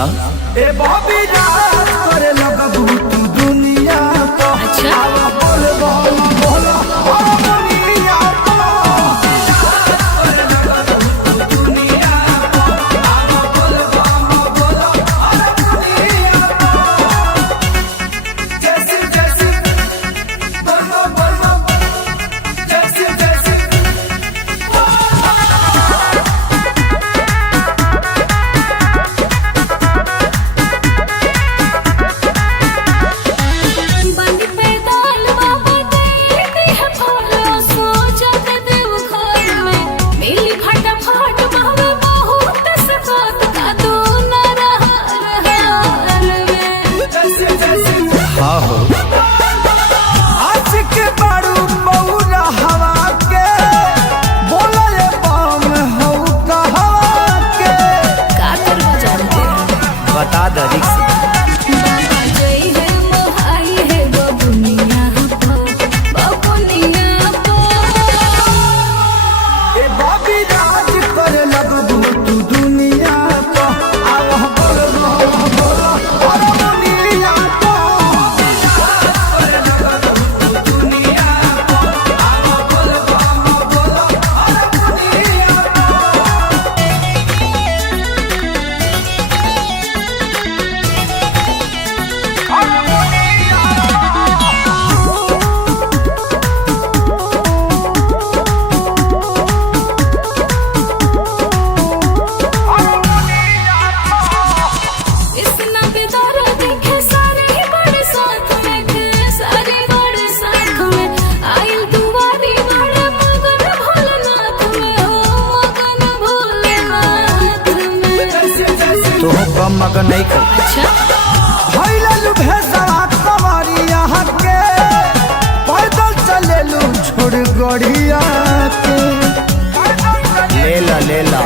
सुना। ए बॉबी राज करे लगबू तू दुनिया को। अच्छा बोल बोल बोल दुनिया को। करे लगबू तू दुनिया को। बोल बोल बोल दुनिया को। जैसे जैसे बोलो बोलो जैसे जैसे बंद पे दाल बाबा देती है फूल सो जग देव घर में मिली फटाफट बाबा बहुत सकात का तू न रहा में जैसे जैसे हाँ हो आज के बारू बौरा हवा के बोला ये बाम हौ कहवा के। का करवा जानते बता द रिक्स। बाबा जय है मोहाई है बबुनिया पो ए बॉबी राज करे लगबू तू दुनिया को। आव बोल बोल बोल दुनिया को। करे लगबू तू दुनिया को। आव बोल बोल बोल दुनिया को। इतना बेदारा देखे सारे ही बड़े साथ में थे सारे बड़े साथ में आइल दुआरी बड़े मगन भोलेनाथ में हो मगन भोलेनाथ में जैसे जैसे तो कम मगन नहीं कर। अच्छा भैलू भेसवा कमरिया के पैदल चलेलू छोड़ गड़िया के। ले ला